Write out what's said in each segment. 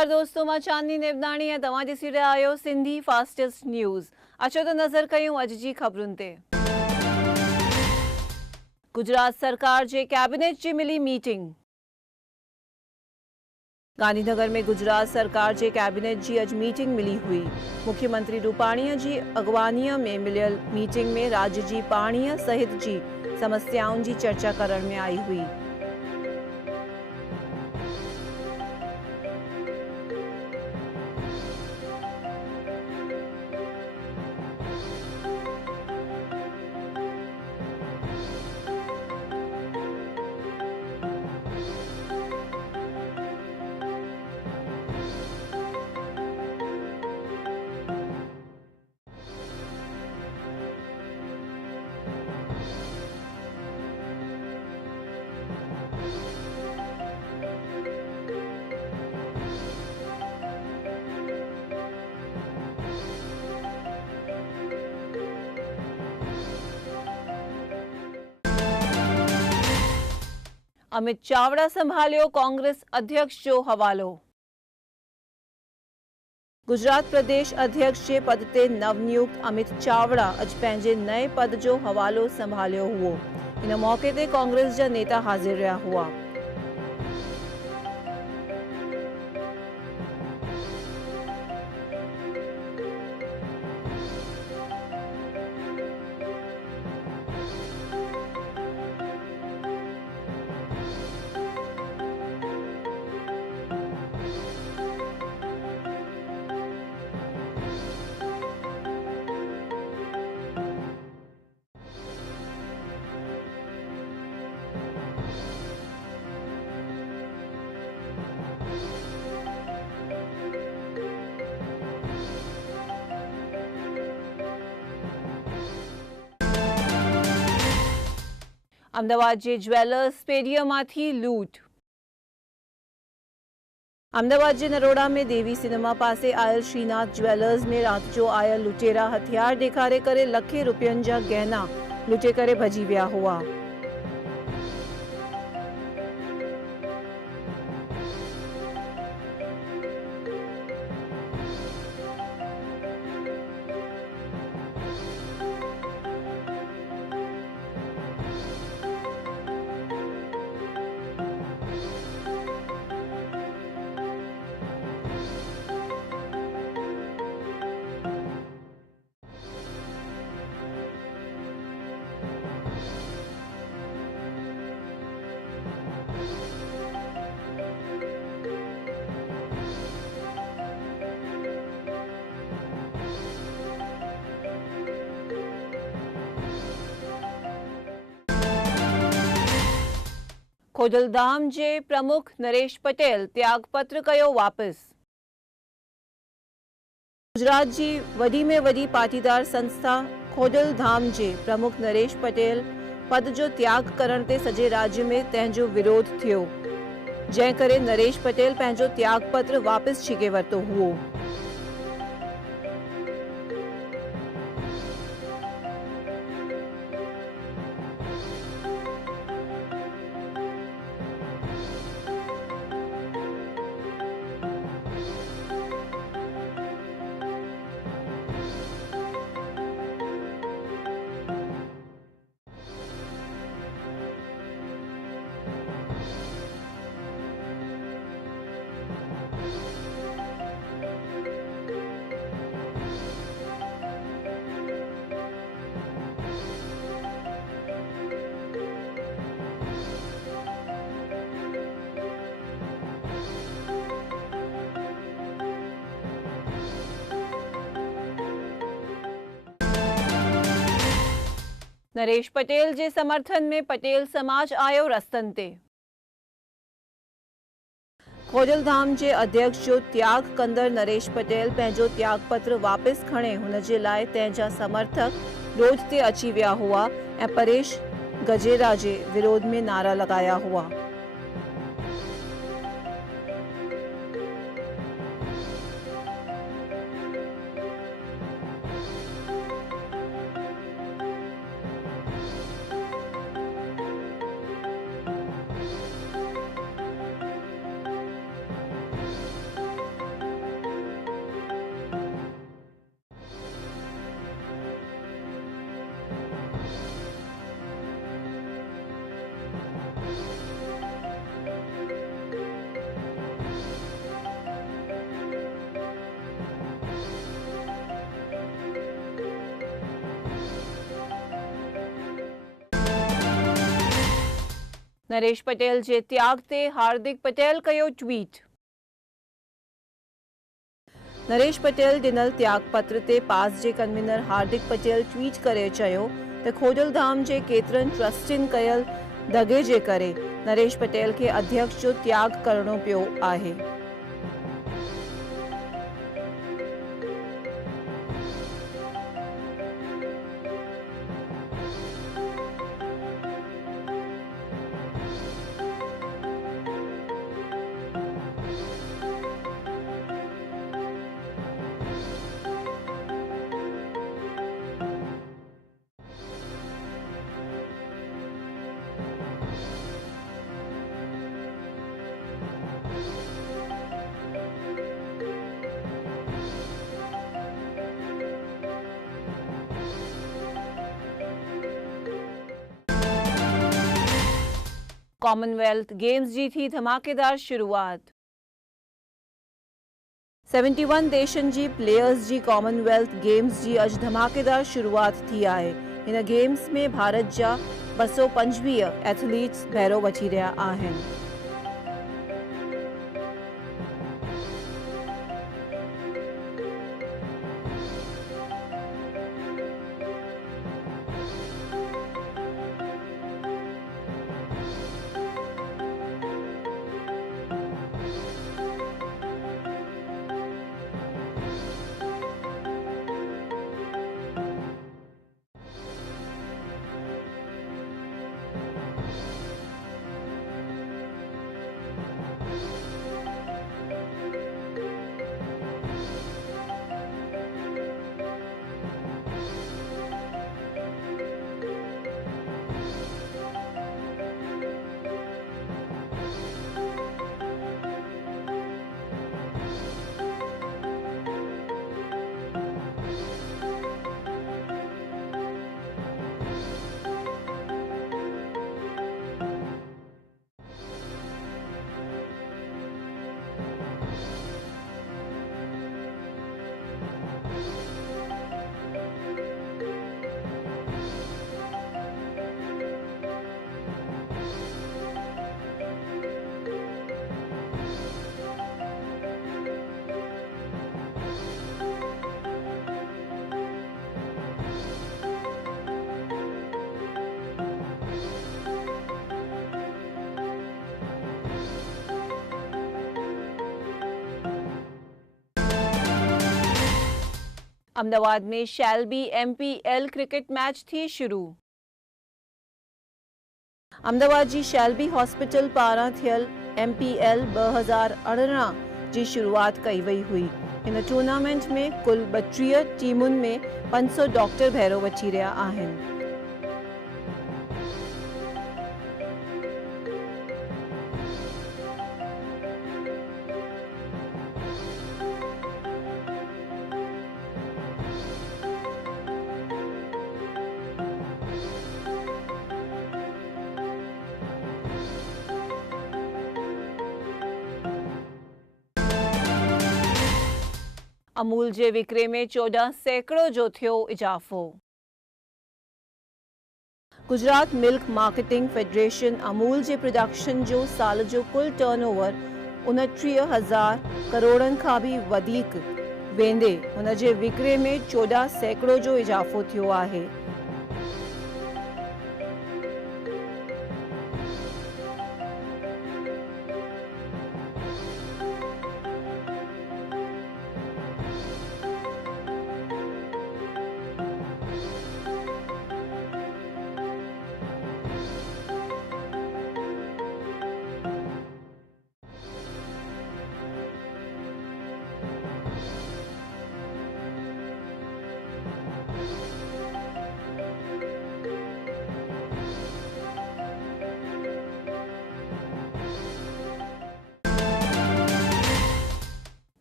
नमस्कार दोस्तों, मां चांदनी नेवदाणी ऐं तव्हां ॾिसी रहिया आहियो सिंधी फास्टेस्ट न्यूज़। अचो त नज़र कयूं अॼु जी ख़बरुनि ते। गुजरात सरकार जे कैबिनेट जी मिली मीटिंग। गांधीनगर में गुजरात सरकार जे कैबिनेट जी अॼु मीटिंग मिली हुई। मुख्यमंत्री रूपाणीअ जी अॻवानीअ में मिलियल मीटिंग में राज्य जी पाणीअ सहित जी समस्याउनि जी चर्चा करण में आई हुई। अमित चावड़ा संभालियो कांग्रेस अध्यक्ष जो हवालो। गुजरात प्रदेश अध्यक्ष जे पद ते नवनियुक्त अमित चावड़ा अॼु पंहिंजे नए पद जो हवालो संभालियो हुओ। इन मौके ते कांग्रेस जा नेता हाज़िर रहिया हुआ। अहमदाबाद जे ज्वेलर्स स्टेडियमમાંથી लूट। अहमदाबाद जे नरोड़ा में देवी सिनेमा पासे आयल श्रीनाथ ज्वेलर्स में रात जो आयल लुटेरा हथियार ॾेखारे करे लखे रुपयनि जा गहना लुटे करे भॼी विया हुआ। खोडलधाम जे प्रमुख नरेश पटेल त्यागपत्र कयो वापस। गुजरात जी वॾी में वॾी पाटीदार संस्था खोडलधाम जे प्रमुख नरेश पटेल पद जो त्याग करण ते सॼे राज्य में तंहिंजो विरोध थियो, जंहिं करे नरेश पटेल पंहिंजो त्यागपत्र वापस छिके वरितो हुओ। नरेश पटेल जे समर्थन में पटेल समाज आयो रस्तनि ते। खोडलधाम जे अध्यक्ष जो त्याग कंदड़ नरेश पटेल पंहिंजो त्यागपत्र वापस खणे हुन जे लाइ तंहिंजा समर्थक रोड ते अची विया हुआ ऐं परेश गजेरा जे विरोध में नारा लॻाया हुआ। नरेश पटेल जे त्याग ते हार्दिक पटेल कयो ट्वीट। नरेश पटेल ॾिनल त्यागपत्र ते पास जे कन्वीनर हार्दिक पटेल ट्वीट करे चयो त खोडलधाम जे केतिरनि ट्रस्टियुनि कयल दगे जे करे नरेश पटेल खे अध्यक्ष जो त्याग करणो पियो आहे। कॉमनवेल्थ गेम्स जी थी धमाकेदार शुरूआत। 71 देशनि जी प्लेयर्स जी कॉमनवेल्थ गेम्स जी अॼु धमाकेदार शुरूआत थी आहे। हिन गेम्स में भारत जा 225 एथलीट्स भैरो वठी रहिया आहिनि। अहमदाबाद में शैल्बी MPL क्रिकेट मैच थी शुरू। अहमदाबाद जी शैल्बी हॉस्पिटल पारां थियल MPL 2018 जी शुरूआत कई वई हुई। हिन टूर्नामेंट में कुल 32 टीमुनि में 500 डॉक्टर भैरो वठी रहिया आहिनि। अमूल जे विक्रे में 14 सैकड़ो जो थियो इजाफो। Gujarat milk marketing federation Amul जे प्रोडक्शन जो साल जो कुल टर्नओवर 29,000 करोड़नि खां बि वधीक वेंदे हुन जे विक्रे में 14 सैकड़ो जो इजाफो थियो आहे।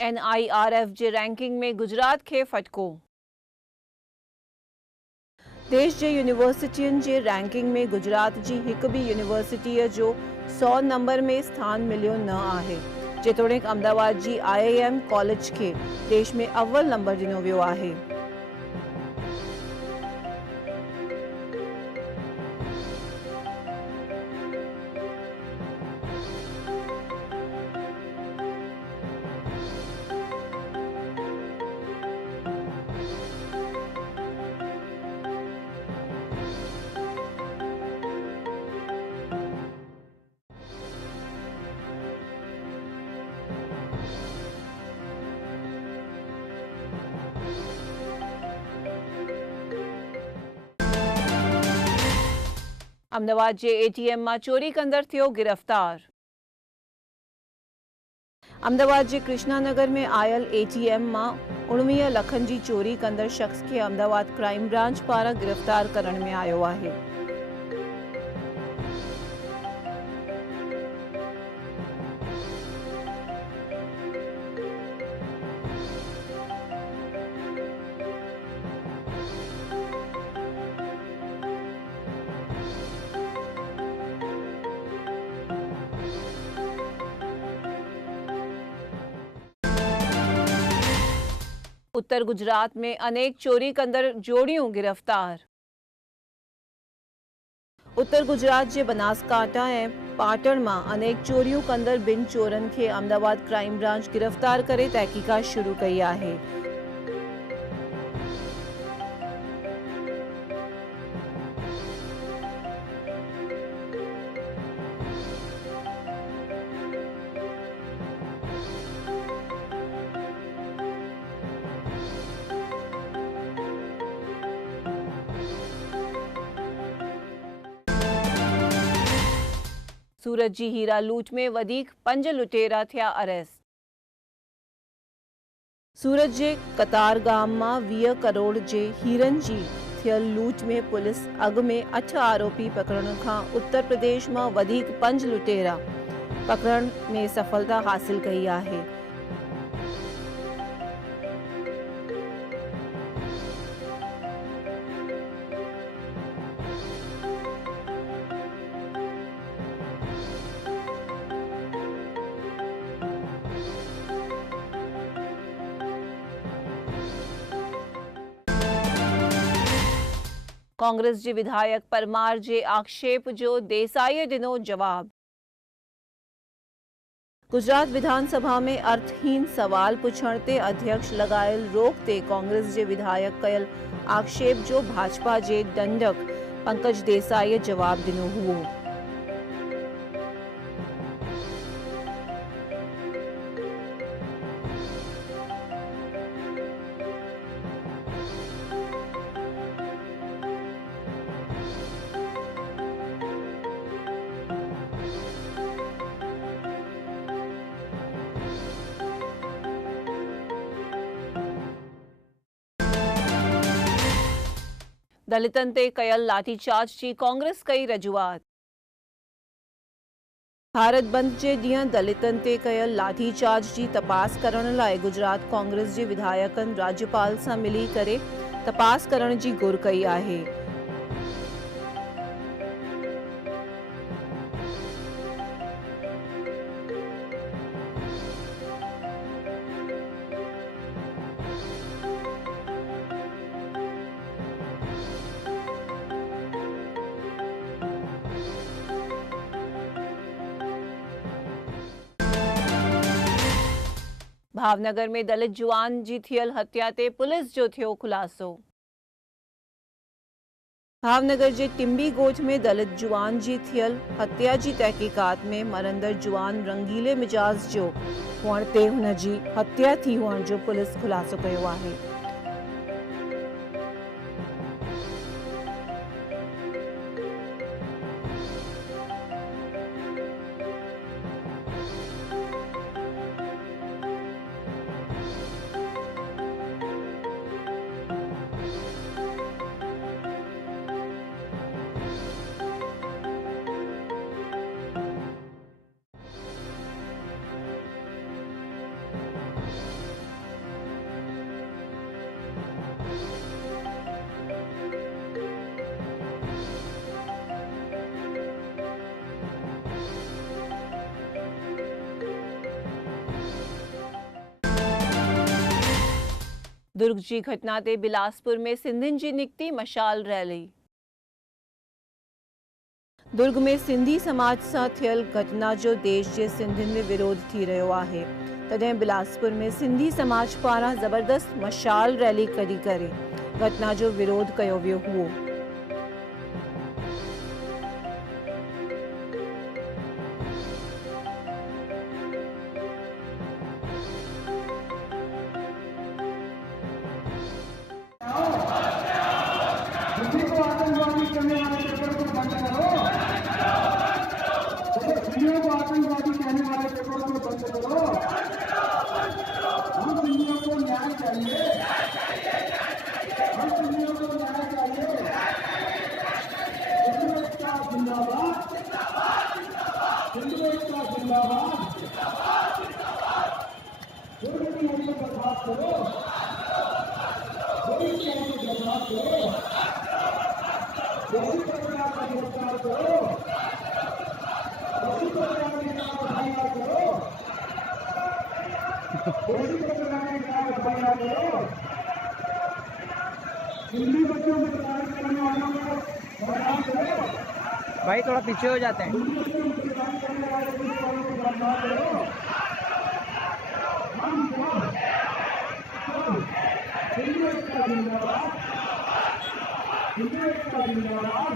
NIRF जे रैंकिंग में गुजरात के फटको। देश जे यूनिवर्सिटियुनि जे रैंकिंग में गुजरात जी हिक भी यूनिवर्सिटीअ जो 100 नंबर में स्थान मिलियो न आहे, जेतोणीकि अहमदाबाद जी IIM कॉलेज के देश में अव्वल नंबर ॾिनो वियो आहे। અમદાવાદ જે એટીએમમાં ચોરી કંદર થયો गिरफ्तार। अहमदाबाद जे कृष्णानगर में आयल एटीएम में 19 लखन जी चोरी कंदड़ शख्स के अहमदाबाद क्राइम ब्रांच पारा गिरफ्तार करण में आयो है। उत्तर गुजरात में अनेक चोरी कंदड़ जोड़ियों गिरफ्तार। उत्तर गुजरात जे बनासकांठा ऐं पाटण में अनेक चोरियों कंदड़ बिन चोरन के अहमदाबाद क्राइम ब्रांच गिरफ्तार करे तहकीकात शुरू कई है। सूरत जी हीरा लूट में वधीक 5 लुटेरा थिया अरेस्ट। सूरत जे कतार गाम में 20 करोड़ जे हीरन जी थियल लूट में पुलिस अग में 8 आरोपी पकड़न का उत्तर प्रदेश में वधीक 5 लुटेरा पकड़न में सफलता हासिल कई है। कांग्रेस जे विधायक परमार जे आक्षेप जो देसाई दिनो जवाब। गुजरात विधानसभा में अर्थहीन सवाल पुछण ते अध्यक्ष लगायल रोक ते कांग्रेस जे विधायक कयल आक्षेप जो भाजपा जे दंडक पंकज देसाई जवाब दिनो हुओ। दलितन ते कयल लाठीचार्ज जी कांग्रेस कई रजूआत। भारत बंद जे ॾींहुं दलितन ते कयल लाठीचार्ज जी तपास करण लाइ गुजरात कांग्रेस जे विधायकन राज्यपाल सां मिली करे तपास करण जी घुर कई आहे। भावनगर में दलित जुआन जी थियल हत्या ते पुलिस जो थियो खुलासो। भावनगर जे टिंबी गोठ में दलित जुआन जी थियल हत्या जी तहकीकात में मरंदड़ जुआन रंगीले मिजाज जो हुअण ते हुन जी हत्या थी हुअण जो पुलिस खुलासो कयो आहे। दुर्ग जी घटना ते बिलासपुर में सिंधियुनि जी निकिती मशाल रैली। दुर्ग में सिंधी समाज सां थियल घटना जो देश जे सिंधियुनि में विरोध थी रहियो आहे। तॾहिं बिलासपुर में सिंधी समाज पारां जबरदस्त मशाल रैली कढी करे घटना जो विरोध कयो वियो हुओ। को आतंकवादी करने वाले चक्कर को बंद करो। सिंधियों को आतंकवादी कहने वाले पेपर को बंद करो। हम सिंधियों को न्याय चाहिए, हम सिंधियों को न्याय चाहिए। हिंदू एकता जिंदाबाद, हिंदू एकता जिंदाबाद। दुर्ग की नदी को बर्बाद करो, दुर्ग की नदी को बर्बाद करो, यही पत्रकार का गिरफ्तार करो, यही पत्रकार के खिलाफ एफआईआर करो, यही पत्रकार के खिलाफ एफआईआर करो। हिंदी बच्चों को प्रताड़ित करने वालों को बर्बाद करो। भाई थोड़ा पीछे हो जाते हैं। हिंदी बच्चों को प्रताड़ित करने वाले पुलिस वालों को बर्बाद करो। हम हिंदू एकता जिंदाबाद, हिंदू एकता जिंदाबाद।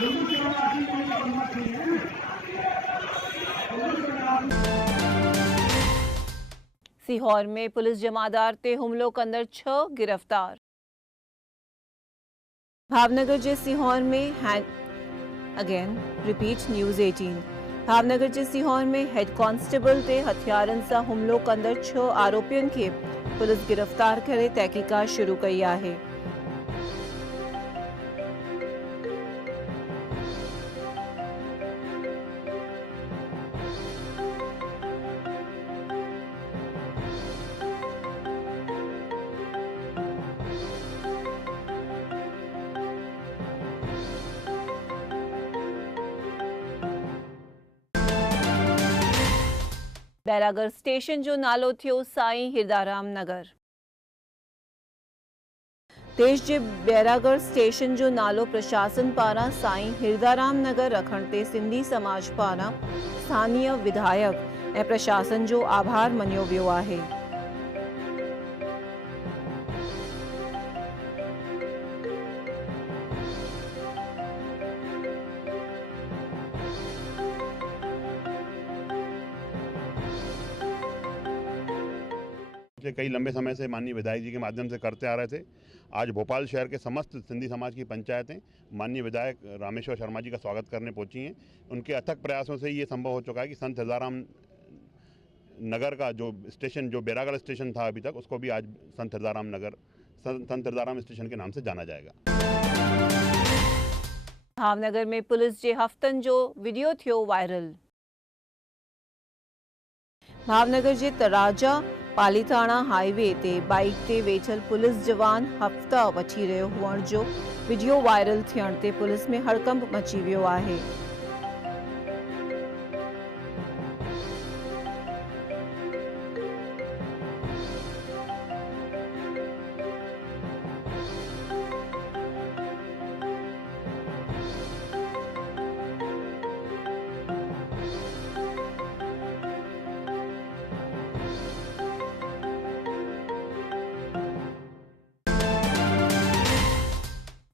हिंदू केवल अपनी कोई सम्मत नहीं है, हिंदू केवल सीहोर में पुलिस जमादार ते हुमलो कंदड़ 6 गिरफ्तार। भावनगर जे सीहोर में न्यूज़ 18। भावनगर जे सीहोर में हेड कांस्टेबल ते हथियारनि सां हुमलो कंदड़ 6 आरोपियुनि खे पुलिस गिरफ्तार करे तहकीकात शुरू कई आहे। बैरागढ़ स्टेशन जो नालो थियो साईं हिरदाराम नगर। देश जे बैरागढ़ स्टेशन जो नालो प्रशासन पारां साईं हिरदाराम नगर रखण ते सिंधी समाज पारां स्थानीय विधायक ऐं प्रशासन जो आभार मञियो वियो आहे। कई लंबे समय से माननीय विधायक जी के माध्यम से करते आ रहे थे। आज भोपाल शहर के समस्त सिंधी समाज की पंचायतें माननीय विधायक रामेश्वर शर्मा जी का स्वागत करने पहुंची हैं। उनके अथक प्रयासों से ये संभव हो चुका है कि संत हिरदाराम नगर का जो स्टेशन, जो बैरागढ़ स्टेशन था अभी तक, उसको भी आज संत हिरदाराम स्टेशन के नाम से जाना जाएगा। भावनगर में पुलिस जे हफ्तन जो वीडियो थियो वायरल। भावनगर जे तराजा पालीताणा हाईवे ते बाइक ते वेठल पुलिस जवान हफ्ता वठी रहियो हुअण जो वीडियो वायरल थियण ते पुलिस में हड़कंप मची वियो आहे।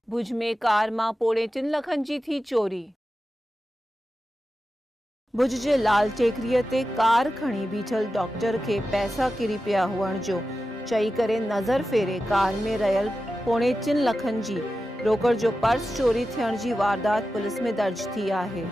भुज में कार मां पोड़े 3 लखनि जी थी चोरी। भुज जे लाल टेकरीअ ते कार खणी बीठल डॉक्टर के पैसा किरी पिया हुअण जो चई करे नज़र फेरे कार में रहियल पौणे 3 लखनि जी रोकड़ जो पर्स चोरी थियण जी वारदात पुलिस में दर्ज थी आहे।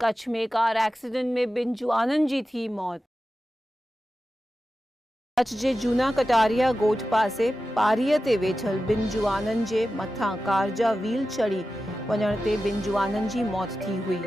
कच्छ में कार एक्सीडेंट में 2 जुआननि जी थी मौत। कच्छ जे जूना कटारिया गोठ पासे पारीअ ते वेठल 2 जुआननि जे मथां कार जा व्हील चढ़ी वञण ते 2 जुआननि जी मौत थी हुई।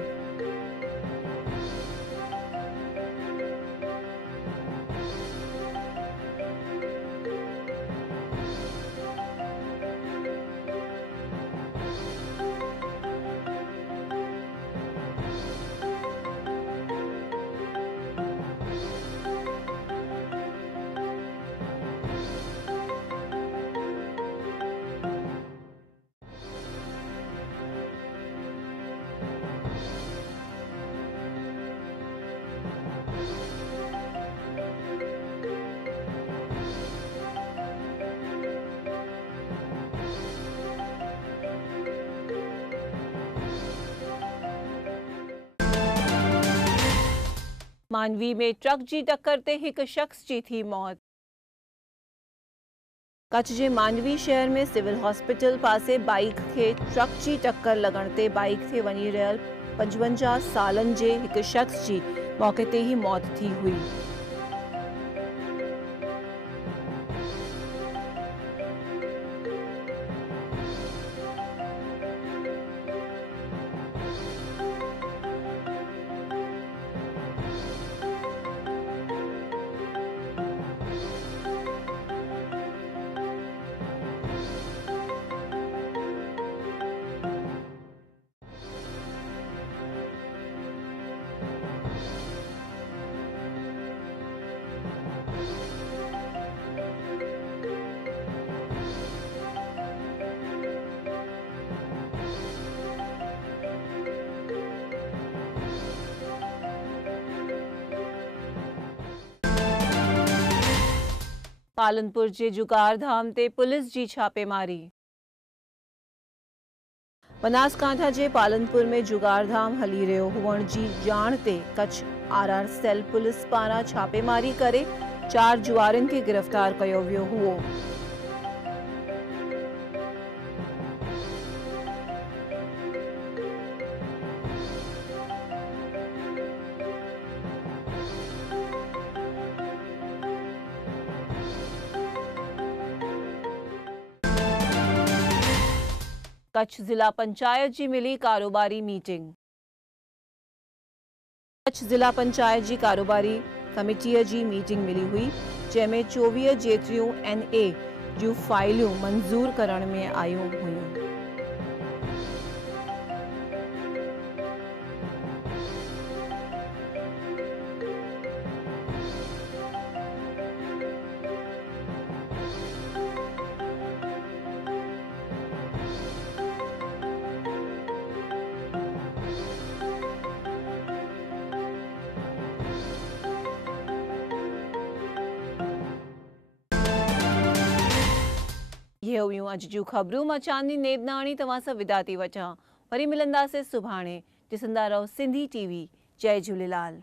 मानवी में ट्रक जी टक्कर ते हिक शख्स जी थी मौत। कच्छ जे मानवी शहर में सिविल हॉस्पिटल पासे बाइक के ट्रक जी टक्कर लगण ते बाइक ते वही रहियल 55 सालन जे हिक शख्स जी मौके ते ही मौत थी हुई। पालनपुर जे जुगार धाम ते पुलिस जी छापेमारी। बनासकांठा जे पालनपुर में जुगार धाम हली रहियो हुअण जी जाण ते कच्छ आरआर सेल पुलिस पारां छापेमारी करे 4 जुआरनि खे गिरफ्तार कयो वियो हुओ। कच्छ जिला पंचायत जी मिली कारोबारी मीटिंग। कच्छ जिला पंचायत जी कारोबारी कमेटीअ जी मीटिंग मिली हुई, जंहिंमें 24 जेतिरियूं NA जूं फाइलूं मंज़ूर करण में आयूं हुयूं। ये हुयूं अॼु जूं ख़बरूं। मां चांदनी नेबनाणी तव्हां सां विदा थी वठां। वरी मिलंदासीं सुभाणे। ॾिसंदा रहो सिंधी TV। जय झूलेलाल।